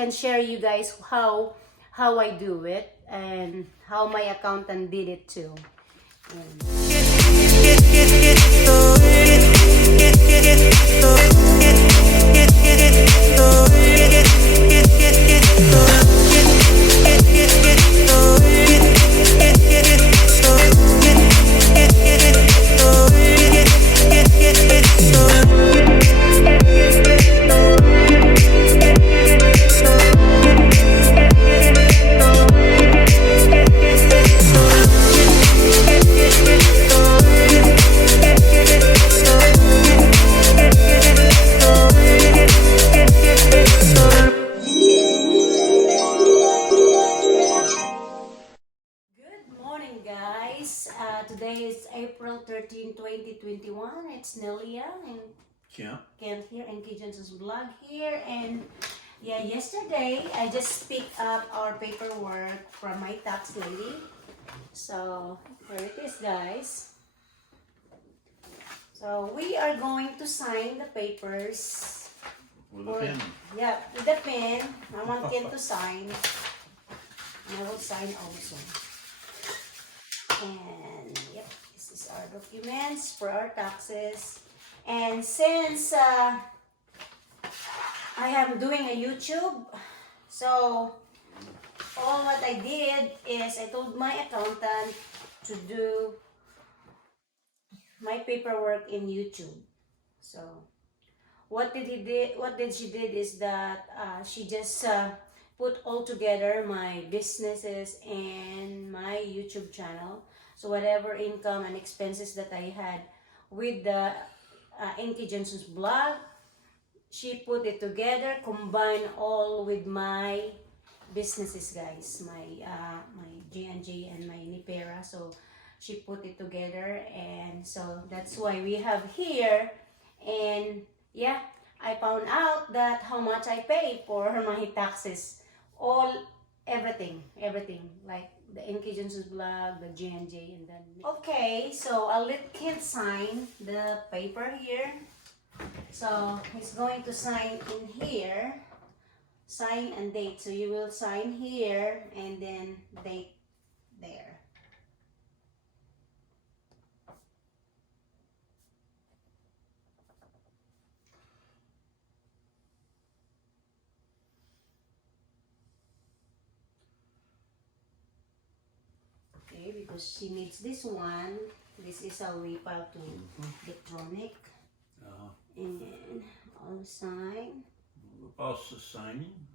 can share you guys how I do it and how my accountant did it too. Today is April 13, 2021. It's Nelia and Kent here and Kijenson's vlog here. And yeah, yesterday I just picked up our paperwork from my tax lady. So here it is, guys. So we are going to sign the papers. With a pen. Yeah, with the pen. I want Kent to sign. And I will sign also. And yep, this is our documents for our taxes. And since I am doing a YouTube, so all what I did is I told my accountant to do my paperwork in YouTube. So what she did is that she just put all together my businesses and my YouTube channel. So whatever income and expenses that I had with the Inky Johnson's blog, she put it together, combined all with my businesses, guys, my G&G and my Nipera. So she put it together, and so that's why we have here. And yeah, I found out that how much I pay for my taxes, everything, like the Inky Johnson's blog, the G&J, and then okay. So I'll let Kent sign the paper here. So he's going to sign in here, sign and date. So you will sign here and then date there. Because she needs this one. This is how we file to electronic. And I'll sign. The boss is signing.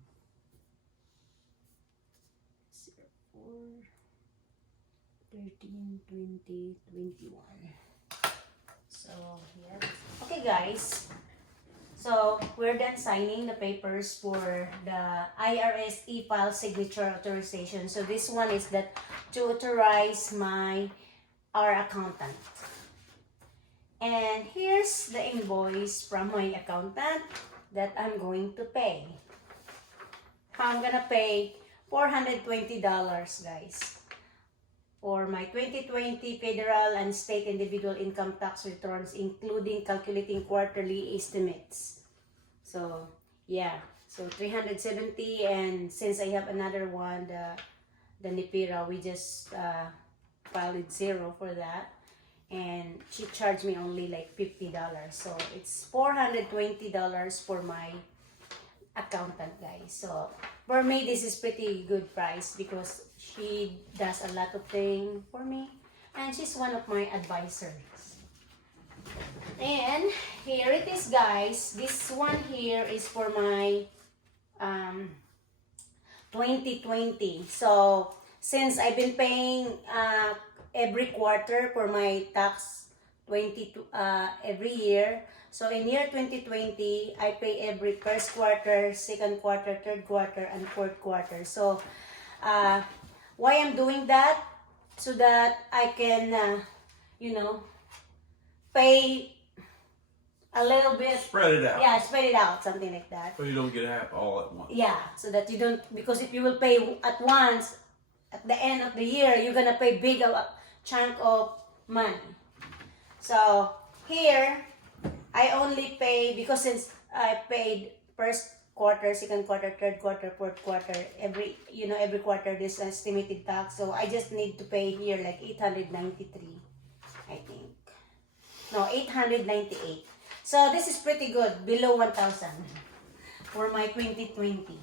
04/13/2021. So yeah. Okay, guys. So we're done signing the papers for the IRS e-file signature authorization. So this one is that to authorize our accountant. And here's the invoice from my accountant that I'm going to pay. I'm gonna pay $420, guys, for my 2020 federal and state individual income tax returns, including calculating quarterly estimates. So yeah, so 370, and since I have another one, the Nipira, we just filed it 0 for that, and she charged me only like $50. So it's $420 for my accountant, guys. So for me, this is pretty good price because she does a lot of things for me, and she's one of my advisors. And here it is, guys. This one here is for my 2020. So since I've been paying every quarter for my tax every year, so in year 2020 I pay every first quarter, second quarter, third quarter, and fourth quarter. So why I'm doing that? So that I can pay a little bit. Spread it out. Yeah, spread it out, something like that. So you don't get half all at once. Yeah, so that you don't, because if you will pay at once, at the end of the year, you're gonna pay big a chunk of money. So here, I only pay, because since I paid first quarter, second quarter, third quarter, fourth quarter, every quarter this estimated tax. So I just need to pay here like 893, I think. No, 898. So this is pretty good, below 1,000 for my 2020.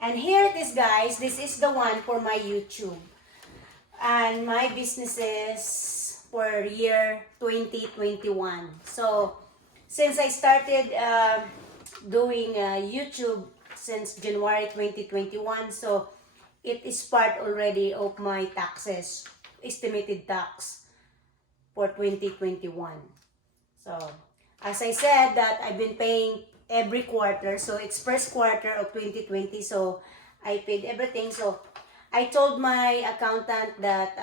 And here it is, guys. This is the one for my YouTube and my businesses for year 2021. So since I started doing YouTube since January 2021, so it is part already of my taxes, estimated tax for 2021. So as I said that I've been paying every quarter, so it's first quarter of 2020, so I paid everything. So I told my accountant that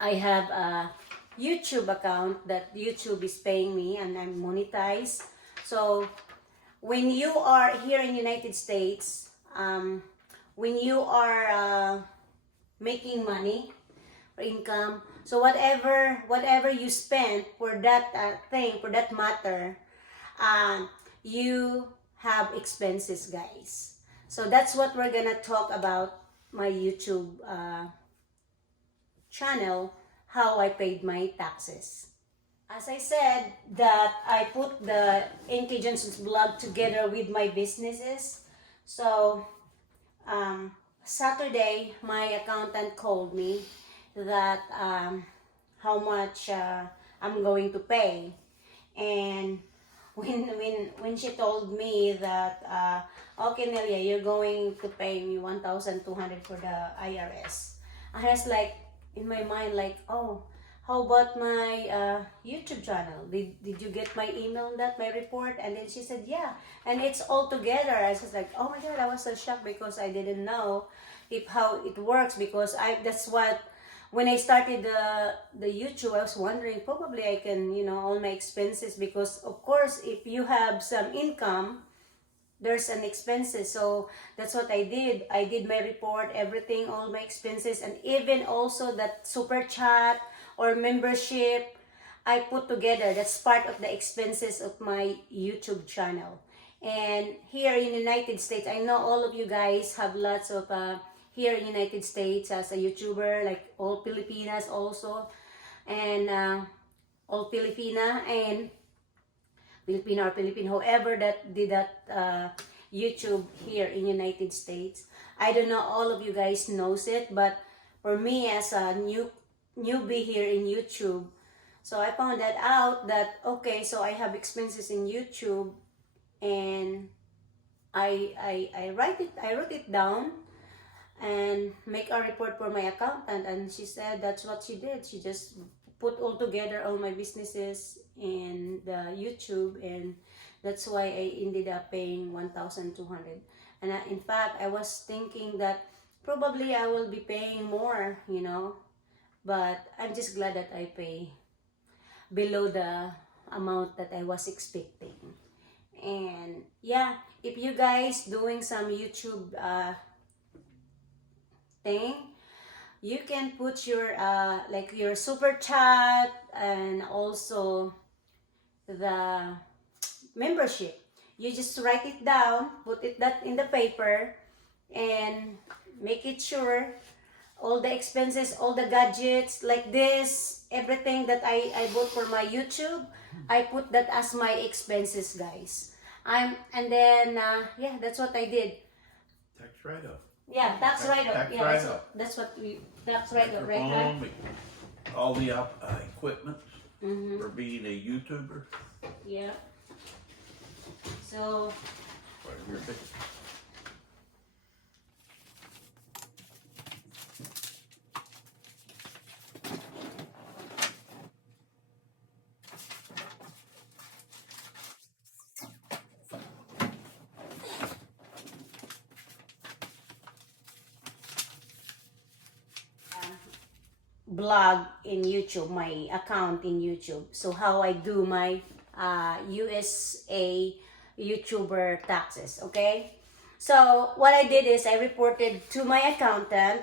I have a YouTube account that YouTube is paying me and I'm monetized. So when you are here in United States, when you are making money or income, so whatever you spend for that thing, for that matter, you have expenses, guys. So that's what we're gonna talk about my YouTube channel, how I paid my taxes. As I said that I put the NK Johnson's blog together with my businesses. So Saturday my accountant called me that how much I'm going to pay, and when she told me that okay Nelia, you're going to pay me 1,200 for the IRS, I was like in my mind like, oh, how about my YouTube channel? Did you get my email on that, my report? And then she said, yeah, and it's all together. I was like, oh my god, I was so shocked because I didn't know how it works, because that's what, when I started the YouTube, I was wondering probably I can, all my expenses, because of course if you have some income, there's an expenses. So that's what I did. I did my report, everything, all my expenses, and even also that super chat or membership I put together. That's part of the expenses of my YouTube channel. And here in the United States, I know all of you guys have lots of here in United States as a YouTuber, like all Filipinas also, and all Filipina and Filipino or Filipino, whoever that did that YouTube here in United States. I don't know all of you guys knows it, but for me as a newbie here in YouTube, so I found that out that okay, so I have expenses in YouTube, and I wrote it down and make a report for my accountant, and she said that's what she did. She just put all together all my businesses in the YouTube, and that's why I ended up paying 1,200. And in fact, I was thinking that probably I will be paying more, but I'm just glad that I pay below the amount that I was expecting. And yeah, if you guys doing some YouTube thing, you can put your like your super chat and also the membership. You just write it down, put that in the paper, and make it sure all the expenses, all the gadgets like this, everything that I bought for my YouTube, I put that as my expenses, guys. And then yeah, that's what I did. Tax write-off. Yeah, tax write-off. Tax Yeah, write-off. that's what we tax write-off, right? Microphone, all the equipment Mm-hmm. for being a YouTuber. Yeah. So Whatever your business. blog in YouTube, my account in YouTube. So how I do my U.S.A. YouTuber taxes, okay? So what I did is I reported to my accountant,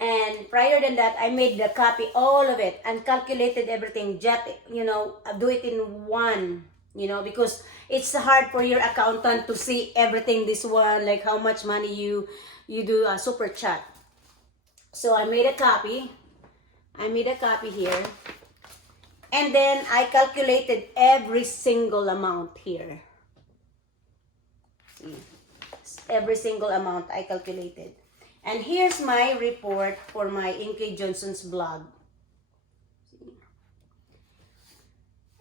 and prior than that, I made the copy, all of it, and calculated everything, just, do it in one you know, because it's hard for your accountant to see everything this one, like how much money you do a super chat. So I made a copy. I made a copy here. And then I calculated every single amount here. See, every single amount I calculated. And here's my report for my Inky Johnson's blog. See?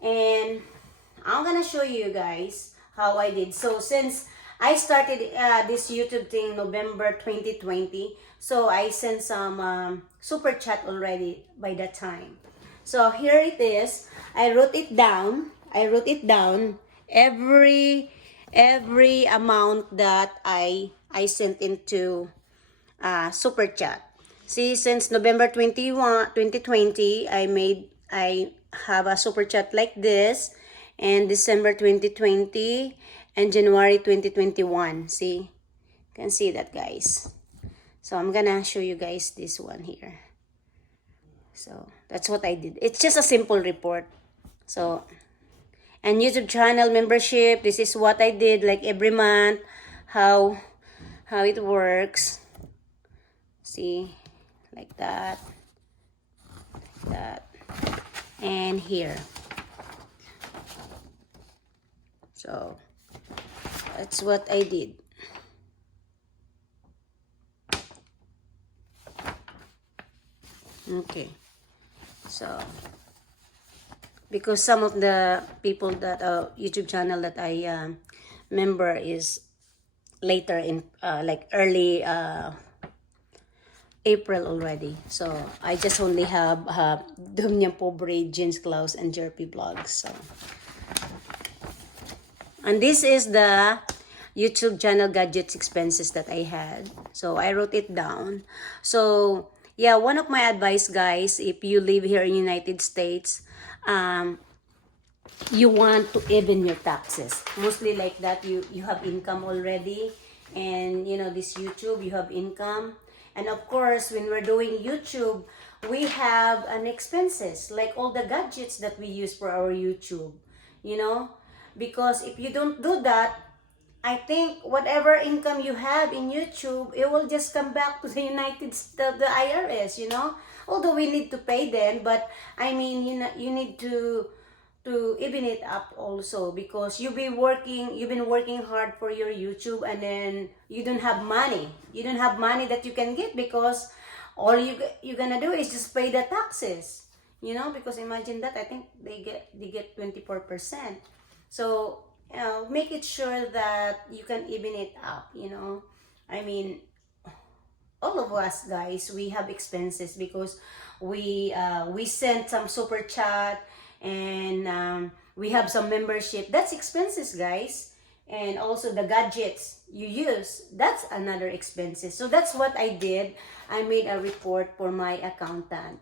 And I'm gonna show you guys how I did. So since I started this YouTube thing November 2020, so I sent some super chat already by that time. So here it is. I wrote it down. Every amount that I sent into super chat. See, since November 2020, I have a super chat like this, and December 2020 and January 2021. See, you can see that, guys. So I'm gonna show you guys this one here. So that's what I did. It's just a simple report. So, and YouTube channel membership, this is what I did, like every month, how it works. See, like that, and here. So that's what I did. Okay, so because some of the people that YouTube channel that I member is later in like early April already, so I just only have Dum Niyang Pobre, Jeans Klaus, and Jerpy Vlogs. So, and this is the YouTube channel gadgets expenses that I had. So I wrote it down. So yeah, one of my advice, guys, if you live here in United States, you want to even your taxes. Mostly like that, you have income already, and you know this YouTube, you have income. And of course, when we're doing YouTube, we have an expenses, like all the gadgets that we use for our YouTube, you know? Because if you don't do that, I think whatever income you have in YouTube, it will just come back to the the IRS, you know? Although we need to pay them, but I mean, you need to even it up also, because you've been working hard for your YouTube, and then you don't have money that you can get, because all you're gonna do is just pay the taxes, you know, because imagine that, I think they get 24%. So make it sure that you can even it up, you know. I mean, all of us, guys, we have expenses because we sent some super chat, and we have some membership. That's expenses, guys. And also the gadgets you use, that's another expenses. So that's what I did. I made a report for my accountant.